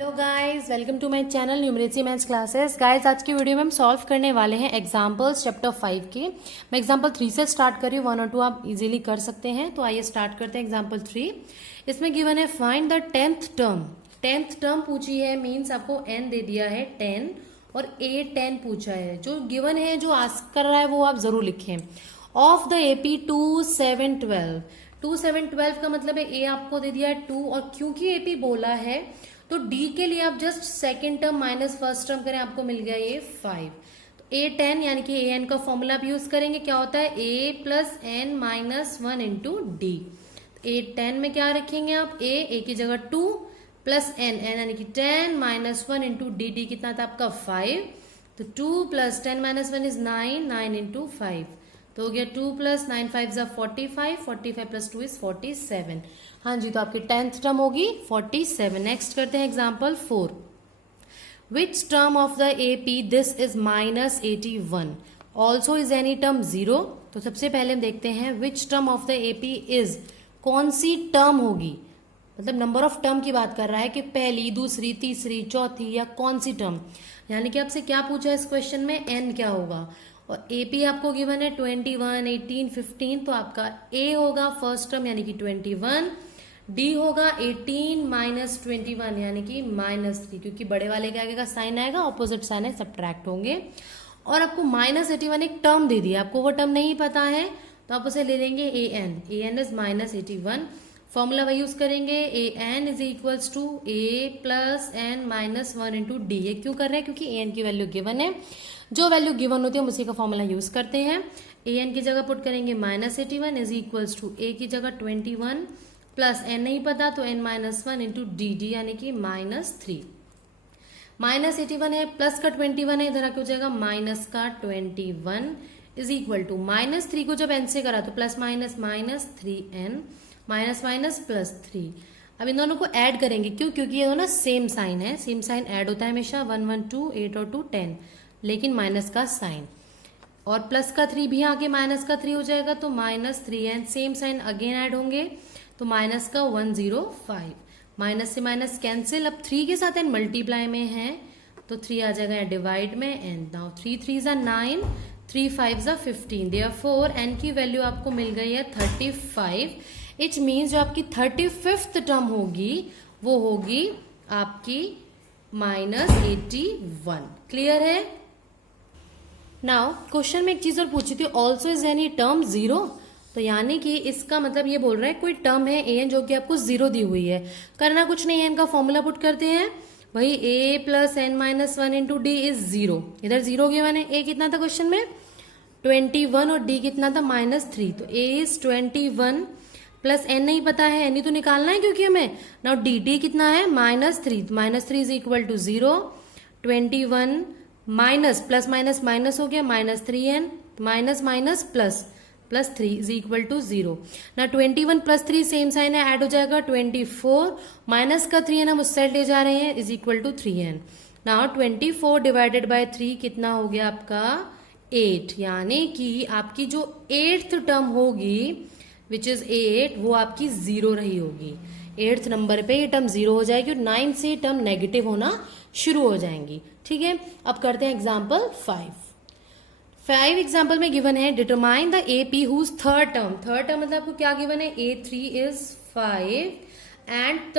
Hello guys, welcome to my channel numeracy maths classes. Guys, आज की video में हम सॉल्व करने वाले हैं एग्जांपल्स चैप्टर 5 के। मैं एग्जांपल 3 से स्टार्ट कर रही हूँ, 1 और 2 आप इजीली कर सकते हैं। तो आइए स्टार्ट करते हैं एग्जांपल 3। इसमें गिवन है find the 10th term. 10th term पूछी है, मीन्स आपको n दे दिया है 10 और a 10 पूछा है। जो गिवन है, जो आस्क कर रहा है वो आप जरूर लिखें। Of the AP 2 7 12। 2 7 12 का मतलब है a आपको दे दिया है 2, और क्योंकि AP बोला है तो d के लिए आप just second term minus first term करें, आपको मिल गया ये 5। तो a 10 यानी कि a n का फॉर्मूला आप यूज करेंगे। क्या होता है a plus N minus 1 into d. a 10 में क्या रखेंगे आप, a की जगह 2 प्लस एन यानी कि 10 माइनस 1 इंटू डी कितना था आपका 5। तो 2 प्लस 10 माइनस 1 इज 9, 9 इंटू 5 तो हो गया 2 प्लस 9 5 जा 45, 45 प्लस 2 इज 47। हाँ जी, तो आपकी 10th टर्म होगी 47। नेक्स्ट करते हैं example 4। Which term of the AP this is minus 81 also is any term 0। तो सबसे पहले हम देखते हैं which term of the AP is, कौन सी टर्म होगी, मतलब नंबर ऑफ टर्म की बात कर रहा है कि पहली, दूसरी, तीसरी, चौथी या कौन सी टर्म। यानी कि आपसे क्या पूछा है इस क्वेश्चन में, n क्या होगा। और AP आपको गिवन है 21, 18, 15, तो आपका A होगा फर्स्ट टर्म यानी कि 21, D होगा 18 माइनस 21 यानी कि -3, क्योंकि बड़े वाले के आगे का साइन आएगा, ऑपोजिट साइन है, सब्ट्रैक्ट होंगे। और आपको -81 एक टर्म दे दी है, आपको वो टर्म नहीं पता है तो आप उसे ले लेंगे an इज -81। फॉर्मूला वही यूज करेंगे, an is equals to a plus N minus 1 into d. ये क्यों कर रहे हैं, क्योंकि an की वैल्यू गिवन है, जो वैल्यू गिवन होती है हम उसी का फॉर्मूला यूज करते हैं। an की जगह पुट करेंगे -81 इज इक्वल्स टू a की जगह 21 प्लस n नहीं पता तो n माइनस 1 इंटू डी यानी कि -3। -81 है, प्लस का 21 है, इधर आके हो जाएगा माइनस का 21 इज इक्वल टू -3 को जब n से करा तो plus minus -3n minus minus plus 3। अब इन दोनों को ऐड करेंगे, क्यों, क्योंकि ये दोनों सेम साइन है, सेम साइन ऐड होता है हमेशा, 1 1 2 8 और 2 10, लेकिन माइनस का साइन। और प्लस का 3 भी आगे माइनस का 3 हो जाएगा तो -3n, same sign again add होंगे तो माइनस का 105। माइनस से माइनस कैंसिल, अब 3 के साथ n मल्टीप्लाई में है तो 3 आ जाएगा डिवाइड में n। नाउ 3 3 जा 9, 3 5 जा 15, देयरफॉर n की वैल्यू आपको मिल गई है 35। इट मीन्स जो आपकी 35th टर्म होगी वो होगी आपकी -81। क्लियर है। नाउ क्वेश्चन में एक चीज और पूछी थी, ऑल्सो इज एनी टर्म 0। तो यानी कि इसका मतलब ये बोल रहा है कोई टर्म है an जो कि आपको 0 दी हुई है। करना कुछ नहीं है, इनका फॉर्मूला पुट करते हैं, वही a plus N minus 1 into d is 0। इधर 0 गिवन है, a कितना था क्वेश्चन में 21 और d कितना था -3, तो a इज 21 प्लस n नहीं पता है, n ही तो निकालना है क्योंकि हमें। नाउ डी कितना है -3, -3 is equal to 0, 21 minus plus minus minus हो गया -3n minus minus plus plus 3 is equal to 0। ना 21 प्लस 3 सेम साइन है, ऐड हो जाएगा 24, माइनस का 3n हम उस साइड ले जा रहे हैं is equal to 3n। Now 24 divided by 3 कितना हो गया आपका 8, यानी कि आपकी जो 8th टर्म होगी विच इज 8 वो आपकी 0 रही होगी। 8th नंबर पे ये टर्म 0 हो जाएगी और 9 से टर्म नेगेटिव होना शुरू हो जाएंगी। ठीक है, अब करते हैं एग्जाम्पल 5 एग्जाम्पल में गिवन है determine the AP whose third term. Third term मतलब आपको क्या गिवन है, A3 is 5 and the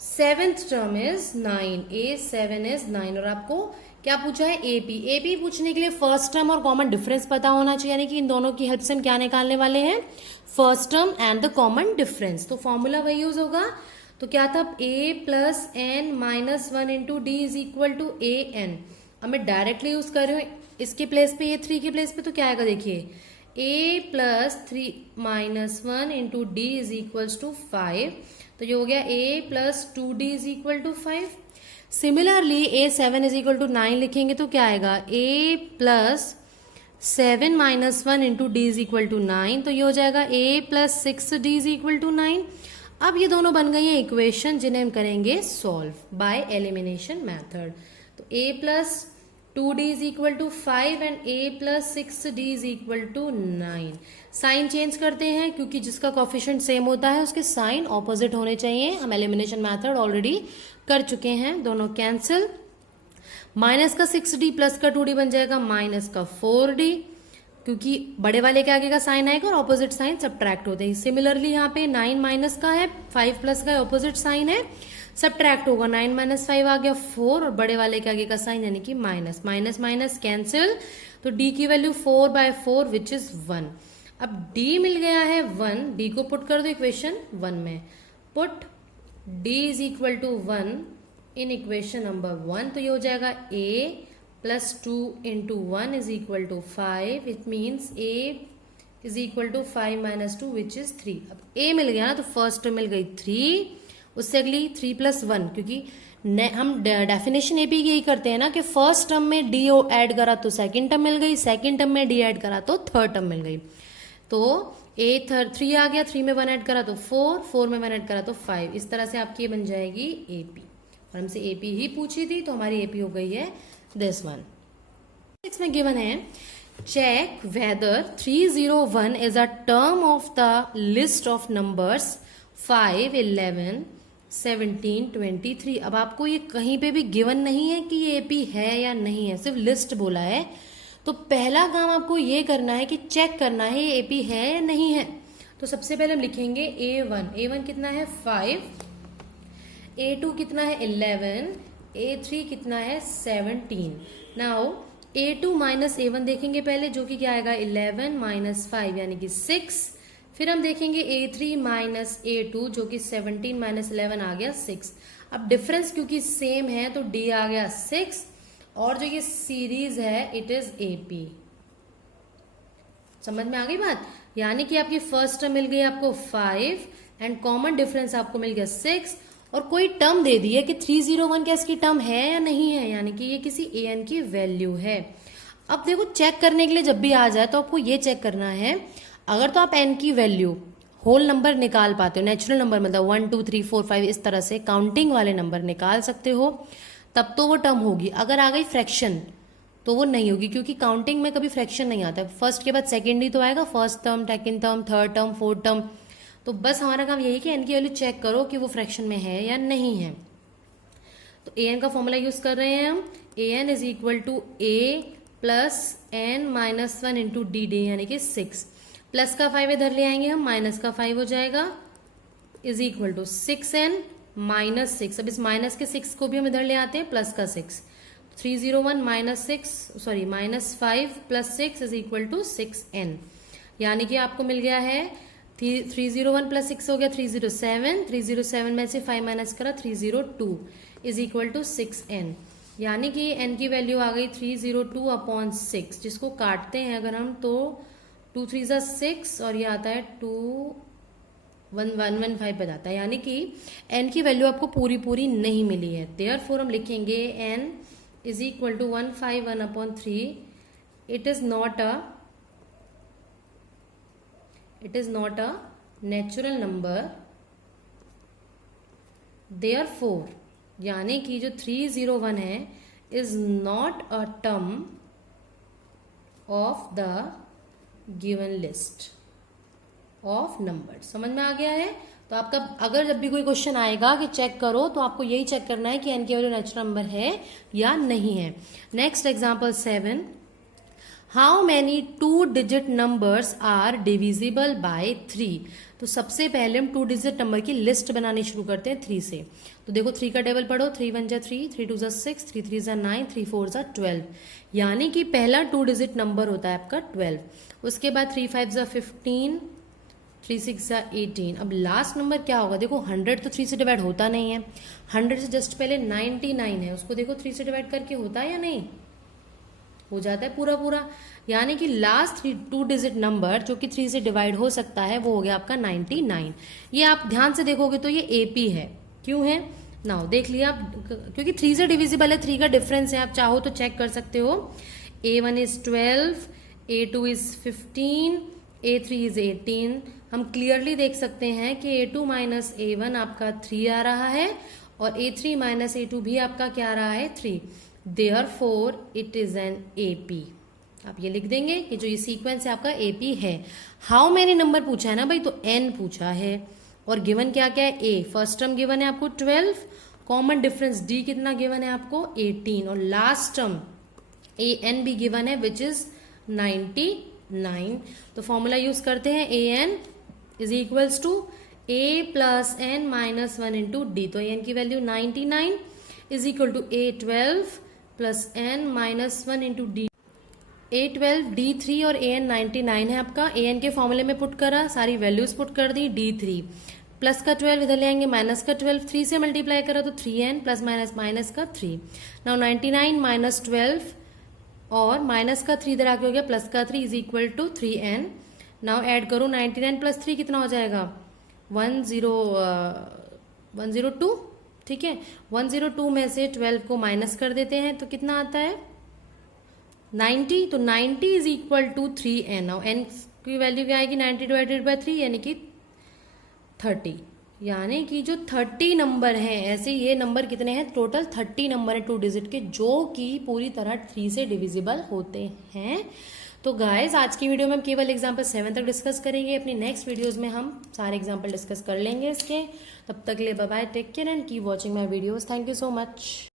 7th term is 9, A7 is 9। और आपको क्या पूछा है AP पूछने के लिए फर्स्ट टर्म और कॉमन डिफरेंस पता होना चाहिए, यानी कि इन दोनों की हेल्प से हम क्या निकालने वाले हैं, first term and the common difference. तो फॉर्मूला वही यूज होगा। तो क्या था a plus N minus 1 into d is equal to an। अब मैं डायरेक्टली यूज कर रही हूँ इसके प्लेस पे, ये 3 के प्लेस पे, तो क्या आएगा देखिए, a plus 3 minus 1 into d is equal to 5, तो ये हो गया a plus 2d is equal to 5। Similarly a7 is equal to 9 लिखेंगे तो क्या आएगा, a plus 7 minus 1 into d is equal to 9, तो ये हो जाएगा a plus 6d is equal to 9। अब ये दोनों बन गई हैं इक्वेशन जिन्हें हम करेंगे सॉल्व बाय एलिमिनेशन मेथड। तो a plus 2d is equal to 5 and a plus 6d is equal to 9। Sign change करते हैं क्योंकि जिसका कोफिशिएंट सेम होता है उसके साइन ऑपोजिट होने चाहिए। हम एलिमिनेशन मेथड ऑलरेडी कर चुके हैं, दोनों कैंसिल। माइनस का 6d प्लस का 2d बन जाएगा माइनस का 4d, क्योंकि बड़े वाले के आगे का साइन आएगा और ऑपोजिट साइन सब्ट्रैक्ट होते हैं। सिमिलरली यहाँ पे 9 माइनस का है, 5 प्लस का ऑपोजिट साइन है, सब्ट्रैक्ट होगा, 9 माइनस 5 आ गया 4 और बड़े वाले के आगे का साइन यानी कि माइनस, माइनस माइनस कैंसिल, तो d की वैल्यू 4/4 विच इज 1। अब d मिल गया है 1, d को पुट कर दो इक्वेशन 1 में, put d is equal to 1 in equation number 1, तो ये हो जाएगा a plus 2 into 1 is equal to 5, it means a is equal to 5 minus 2 which is 3। अब a मिल गया ना, तो फर्स्ट टर्म मिल गई 3, उससे अगली 3 प्लस 1, क्योंकि हम डेफिनेशन एपी की यही करते हैं ना कि फर्स्ट टर्म में डी ऐड करा तो सेकंड टर्म मिल गई, सेकंड टर्म में डी ऐड करा तो थर्ड टर्म मिल गई। तो a 3 आ गया, 3 में 1 ऐड करा तो 4, 4 में 1 ऐड करा तो 5। इस तरह से आपकी ये बन जाएगी एपी, और हमसे एपी ही पूछी थी तो हमारी एपी हो गई है दिस वन। नेक्स्ट में गिवन है check whether 301 is a term of the list of numbers 5, 11, 17, 23। अब आपको ये कहीं पे भी गिवन नहीं है कि ये एपी है या नहीं है, सिर्फ लिस्ट बोला है। तो पहला काम आपको ये करना है कि चेक करना है ये एपी है या नहीं है। तो सबसे पहले हम लिखेंगे A1 कितना है 5, A2 कितना है 11, A3 कितना है 17। नाउ A2 माइनस A1 देखेंगे पहले, जो कि क्या आएगा 11 माइनस 5 यानी कि 6। फिर हम देखेंगे A3 माइनस A2 जो कि 17 माइनस 11 आ गया 6। अब डिफरेंस क्योंकि सेम है तो D आ गया 6, और जो ये सीरीज है इट इज AP। समझ में आ गई बात? यानी कि आपकी फर्स्ट टर्म मिल गई आपको 5 एंड कॉमन डिफरेंस आपको मिल गया 6, और कोई टर्म दे दी है कि 301 क्या इसकी टर्म है या नहीं है, यानी कि ये किसी an की वैल्यू है। अब देखो चेक करने के लिए जब भी आ जाए तो आपको ये चेक करना है, अगर तो आप n की वैल्यू होल नंबर निकाल पाते हो, नेचुरल नंबर मतलब 1 2 3 4 5 इस तरह से काउंटिंग वाले नंबर निकाल सकते हो, तब तो वो टर्म होगी। अगर आ गई फ्रैक्शन तो वो नहीं होगी, क्योंकि काउंटिंग में कभी फ्रैक्शन नहीं आता, फर्स्ट के बाद सेकेंड ही तो आएगा, first term, second term, third term, fourth term. तो बस हमारा काम यही कि एन की वैल्यू चेक करो कि वो फ्रैक्शन में है या नहीं है। तो ए एन का फॉर्मूला यूज कर रहे हैं हम, A N is equal to A plus N minus 1 into D D यानी कि 6, प्लस का 5 इधर ले आएंगे हम, माइनस का 5 हो जाएगा, is equal to 6n minus 6। अब इस माइनस के 6 को भी हम इधर ले आते हैं, प्लस का 6, 301 minus 5 plus 6 is equal to 6n, यानी कि आपको मिल गया है 301 प्लस 6 हो गया 307, 307 में से 5 माइनस करा 302 इज इक्वल टू 6n, यानी कि n की वैल्यू आ गई 302/6, जिसको काटते हैं अगर हम तो 2 3 6 और ये आता है 21115 पे जाता है, यानी कि n की वैल्यू आपको पूरी नहीं मिली है। देयरफॉर हम लिखेंगे n is equal to 151/3, it is not a natural number, therefore यानी कि जो 301 है is not a term of the given list of number. समझ में आ गया है? तो आपका अगर जब भी कोई क्वेश्चन आएगा कि चेक करो, तो आपको यही चेक करना है कि एन की वैल्यू नेचुरल नंबर है या नहीं है। Next example 7, how many 2 digit numbers are divisible by 3। तो सबसे पहले हम 2 डिजिट नंबर की लिस्ट बनानी शुरू करते हैं 3 से। तो देखो 3 का टेबल पढ़ो, 3 1 जा 3, 3 2 जा 6, 3 3 जा 9, 3 4 जा 12, यानी कि पहला 2 डिजिट नंबर होता है आपका 12। उसके बाद 3 5 जा 15, 3 6 जा 18। अब लास्ट नंबर क्या होगा? देखो 100 तो 3 से डिवाइड होता नहीं है, 100 से जस्ट पहले 99 है, उसको देखो 3 से डिवाइड करके होता है या नहीं? हो जाता है पूरा, यानी कि लास्ट 2 डिजिट नंबर जो कि 3 से डिवाइड हो सकता है वो हो गया आपका 99। ये आप ध्यान से देखोगे तो ये एपी है। क्यों है? नाउ देख लिया आप, क्योंकि 3 से डिविजिबल है, 3 का डिफरेंस है, आप चाहो तो चेक कर सकते हो। A1 is 12, A2 is 15, A3 is 18। हम क्लियरली देख सकते हैं कि A2 माइनस A1 आपका 3 आ रहा है और A3 माइनस A2 भी आपका क्या आ रहा है 3। Therefore it is an AP. आप ये लिख देंगे कि जो ये सीक्वेंस है आपका एपी है। हाउ मैनी नंबर पूछा है ना भाई, तो n पूछा है और गिवन क्या क्या है, a। फर्स्ट टर्म गिवन है आपको 12, कॉमन डिफरेंस d कितना गिवन है आपको 18, और लास्ट टर्म an भी गिवन है विच इज 99। तो फॉर्मूला यूज करते हैं an is equals to a plus n minus 1 into d. तो an की value 99 is equal to a12 plus n minus 1 into d. a12 d3 और an 99 है आपका। an के फॉर्मूले में पुट करा, सारी वैल्यूज पुट कर दी, d3 प्लस का 12 इधर ले आएंगे, माइनस का 12, 3 से मल्टीप्लाई करा तो 3n प्लस माइनस माइनस का 3। नाउ 99 माइनस 12 और माइनस का 3 इधर आके हो गया प्लस का 3 is equal to 3n। Now add करो 99 प्लस 3 कितना हो जाएगा 102। ठीक है, 102 में से 12 को माइनस कर देते हैं तो कितना आता है 90। तो 90 is equal to 3n। Now n की वैल्यू क्या आएगी 90 डिवाइडेड बाय 3 यानी कि 30। यानी कि जो 30 नंबर हैं, ऐसे ये नंबर कितने हैं टोटल 30 नंबर है 2 डिजिट के, जो कि पूरी तरह 3 से डिविजिबल होते हैं। तो गाइस आज की वीडियो में हम केवल एग्जाम्पल 7 तक डिस्कस करेंगे। अपनी नेक्स्ट वीडियोस में हम सारे एग्जाम्पल डिस्कस कर लेंगे इसके। तब तक ले bye bye, take care and keep watching my videos. Thank you so much.